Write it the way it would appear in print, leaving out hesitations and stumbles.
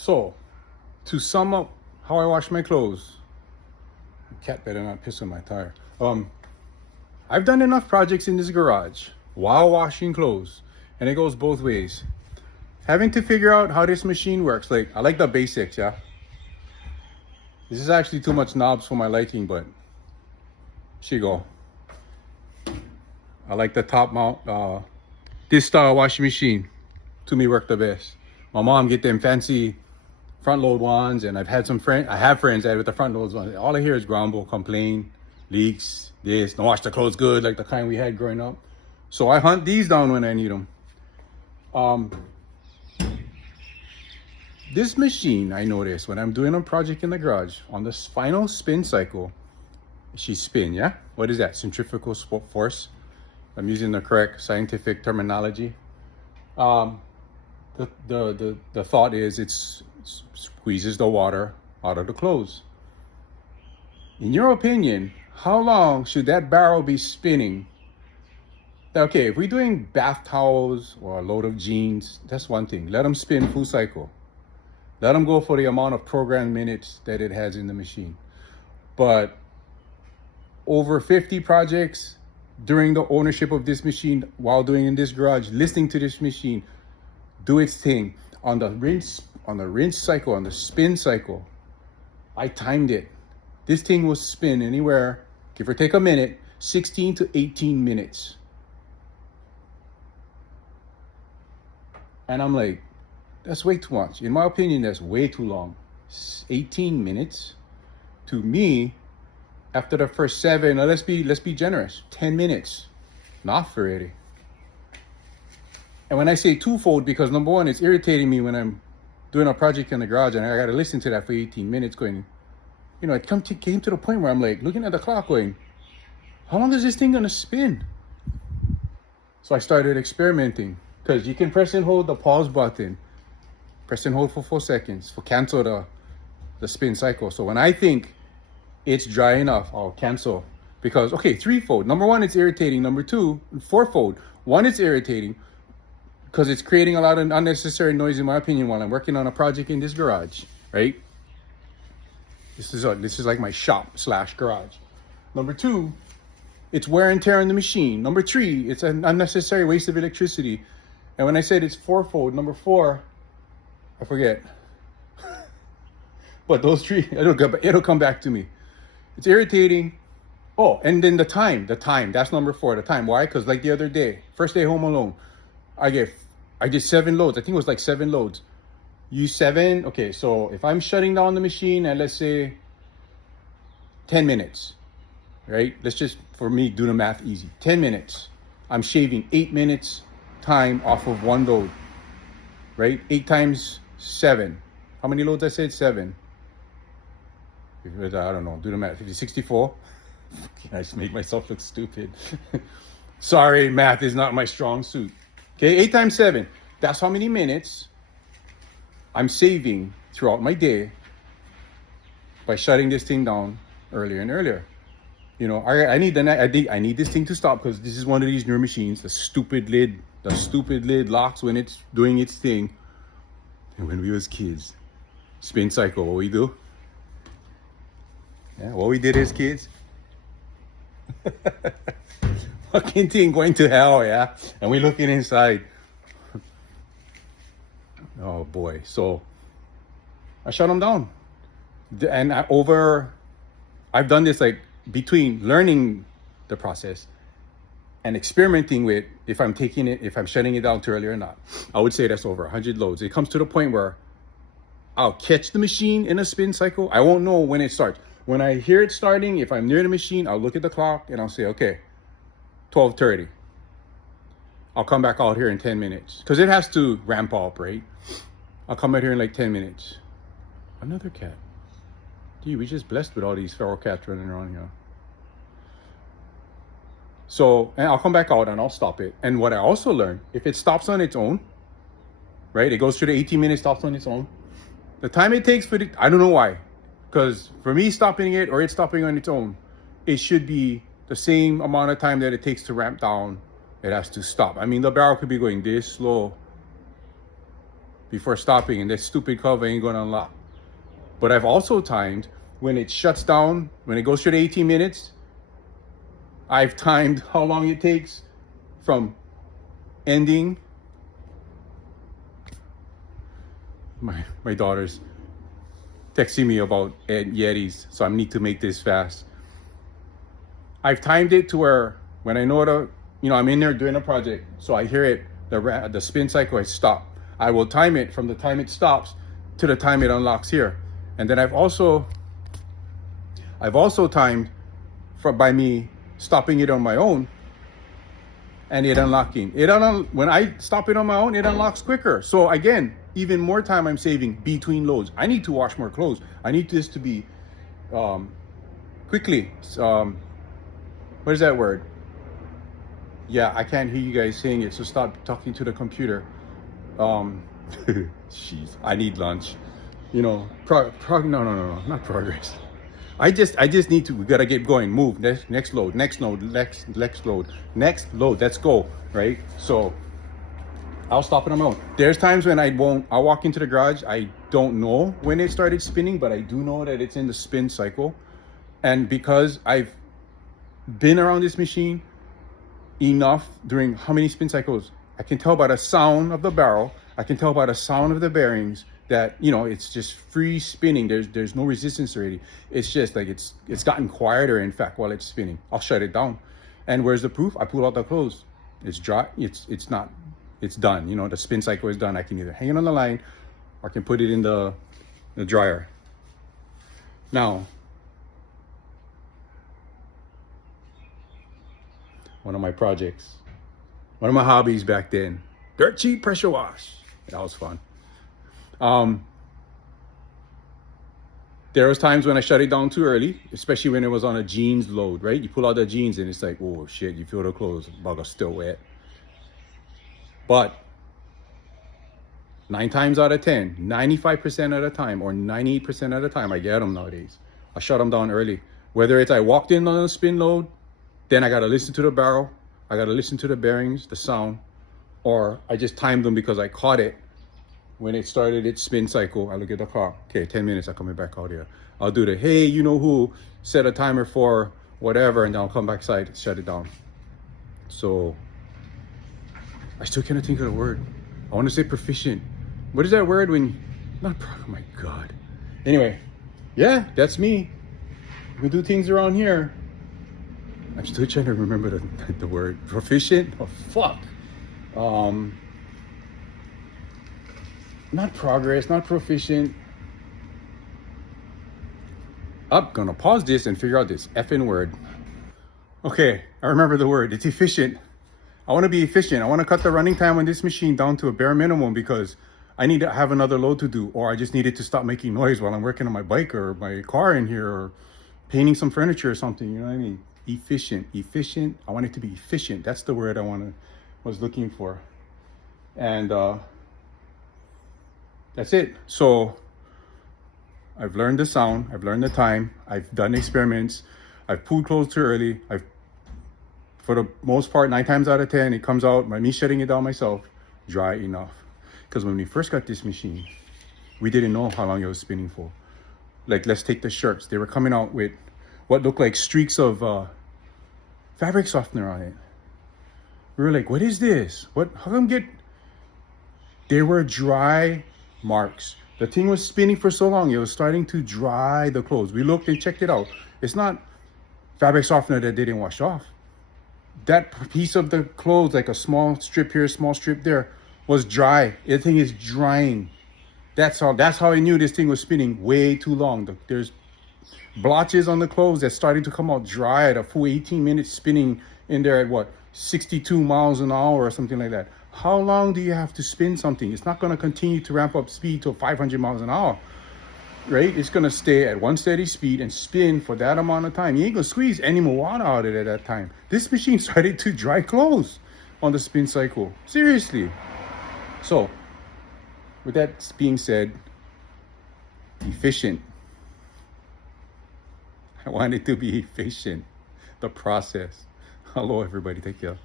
So, to sum up how I wash my clothes, cat better not piss on my tire. I've done enough projects in this garage while washing clothes, and it goes both ways. Having to figure out how this machine works. Like, I like the basics, yeah. This is actually too much knobs for my liking, but here you go. I like the top mount. This style washing machine, to me, work the best. My mom get them fancy front load ones, and I have friends that with the front loads ones. All I hear is grumble, complain, leaks, this, don't wash the clothes good, like the kind we had growing up. So I hunt these down when I need them. This machine, I notice when I'm doing a project in the garage, on the final spin cycle, she spin, yeah? What is that? Centrifugal force. I'm using the correct scientific terminology. The thought is it squeezes the water out of the clothes. In your opinion, how long should that barrel be spinning? Okay, if we're doing bath towels or a load of jeans, that's one thing. Let them spin full cycle. Let them go for the amount of programmed minutes that it has in the machine. But over 50 projects during the ownership of this machine, while doing in this garage, listening to this machine do its thing on the rinse cycle, on the spin cycle, I timed it. This thing will spin anywhere, give or take a minute, 16 to 18 minutes. And I'm like, that's way too much. In my opinion, that's way too long. 18 minutes. To me, after the first 7, let's be generous, 10 minutes. Enough already. And when I say twofold, because number one, it's irritating me when I'm doing a project in the garage and I got to listen to that for 18 minutes going, it came to the point where I'm like looking at the clock going, how long is this thing going to spin? So I started experimenting, because you can press and hold the pause button, press and hold for 4 seconds for cancel the spin cycle. So when I think it's dry enough, I'll cancel. Because, okay, threefold. Number one, it's irritating. Number two, fourfold. One, it's irritating because it's creating a lot of unnecessary noise, in my opinion, while I'm working on a project in this garage, right? This is like my shop / garage. Number two, it's wear and tear on the machine. Number three, it's an unnecessary waste of electricity. And when I said it's fourfold, number four, I forget. But those three, it'll come back to me. It's irritating. Oh, and then the time, that's number 4, the time. Why? Because like the other day, first day home alone, I did 7 loads. I think it was like 7 loads. Use 7. Okay, so if I'm shutting down the machine at, let's say, 10 minutes, right? Let's just, for me, do the math easy. 10 minutes. I'm shaving 8 minutes time off of one load, right? 8 times 7. How many loads I said? 7. I don't know, do the math. 64. I just make myself look stupid. Sorry, math is not my strong suit. Okay, 8 times 7. That's how many minutes I'm saving throughout my day by shutting this thing down earlier and earlier. I need this thing to stop, because this is one of these newer machines. The stupid lid locks when it's doing its thing. And when we was kids, spin cycle, what we do? Yeah, what we did as kids. Fucking thing going to hell, yeah? And we looking inside. Oh boy. So I shut them down. And I've done this like between learning the process and experimenting with if I'm shutting it down too early or not. I would say that's over 100 loads. It comes to the point where I'll catch the machine in a spin cycle. I won't know when it starts. When I hear it starting, if I'm near the machine, I'll look at the clock and I'll say, okay, 12:30. I'll come back out here in 10 minutes. Because it has to ramp up, right? I'll come out here in like 10 minutes. Another cat. Gee, we just blessed with all these feral cats running around here. So, and I'll come back out and I'll stop it. And what I also learned, if it stops on its own, right? It goes through the 18 minutes, stops on its own. The time it takes I don't know why. Because for me stopping it or it stopping on its own, it should be the same amount of time that it takes to ramp down. It has to stop. I mean, the barrel could be going this slow before stopping, and this stupid cover ain't gonna unlock. But I've also timed when it shuts down, when it goes through the 18 minutes, I've timed how long it takes from ending. My daughter's texting me about Yetis, so I need to make this fast. I've timed it to where when I know I'm in there doing a project, so I hear it, the spin cycle has stopped. I will time it from the time it stops to the time it unlocks here. And then I've also timed by me stopping it on my own and it unlocking. When I stop it on my own, it unlocks quicker. So again, even more time I'm saving between loads. I need to wash more clothes. I need this to be quickly. What is that word? Yeah, I can't hear you guys saying it, so stop talking to the computer. Jeez, I need lunch. No, not progress. I just need to. We gotta get going. Move. Next load. Next load. Next load. Next load. Let's go. Right. So I'll stop it on my own. There's times when I'll walk into the garage. I don't know when it started spinning, but I do know that it's in the spin cycle. And because I've been around this machine enough during how many spin cycles, I can tell by the sound of the barrel, I can tell by the sound of the bearings that it's just free spinning. There's no resistance already. It's just like it's gotten quieter, in fact, while it's spinning. I'll shut it down. And where's the proof? I pull out the clothes. It's dry. It's done. The spin cycle is done. I can either hang it on the line or I can put it in the dryer. Now, one of my projects, one of my hobbies back then, dirt cheap pressure wash. That was fun. There was times when I shut it down too early, especially when it was on a jeans load, right? You pull out the jeans and it's like, oh shit, you feel the clothes, bugger still wet. But 9 times out of 10, 95% of the time, or 98% of the time, I get them nowadays. I shut them down early. Whether it's I walked in on a spin load, then I gotta listen to the barrel, I gotta listen to the bearings, the sound, or I just timed them because I caught it when it started its spin cycle. I look at the clock. Okay, 10 minutes, I'm coming back out here. I'll do the, hey, you know who, set a timer for whatever, and then I'll come back inside, shut it down. So, I still can't think of the word. I want to say proficient. What is that word when, oh my God. Anyway, yeah, that's me. We do things around here. I'm still trying to remember the word. Proficient? Oh, fuck. Not progress, not proficient. I'm gonna pause this and figure out this effing word. Okay, I remember the word. It's efficient. I want to be efficient. I want to cut the running time on this machine down to a bare minimum because I need to have another load to do, or I just needed to stop making noise while I'm working on my bike or my car in here or painting some furniture or something. You know what I mean? Efficient. I want it to be efficient. That's the word was looking for. And that's it. So I've learned the sound, I've learned the time, I've done experiments, I've pulled clothes too early. For the most part, 9 times out of 10, it comes out by me shutting it down myself, dry enough. Because when we first got this machine, we didn't know how long it was spinning for. Like, let's take the shirts. They were coming out with what looked like streaks of fabric softener on it. We were like, what is this? How come they were dry marks. The thing was spinning for so long, it was starting to dry the clothes. We looked and checked it out. It's not fabric softener that didn't wash off. That piece of the clothes, like a small strip here, small strip there, was dry. The thing is drying. That's how I knew this thing was spinning way too long. There's blotches on the clothes that's starting to come out dry at a full 18 minutes spinning in there at 62 miles an hour or something like that. How long do you have to spin something? It's not going to continue to ramp up speed to 500 miles an hour, right? It's going to stay at one steady speed and spin for that amount of time. You ain't going to squeeze any more water out of it at that time. This machine started to dry clothes on the spin cycle. Seriously. So, with that being said, efficient. I want it to be efficient. The process. Hello, everybody. Take care.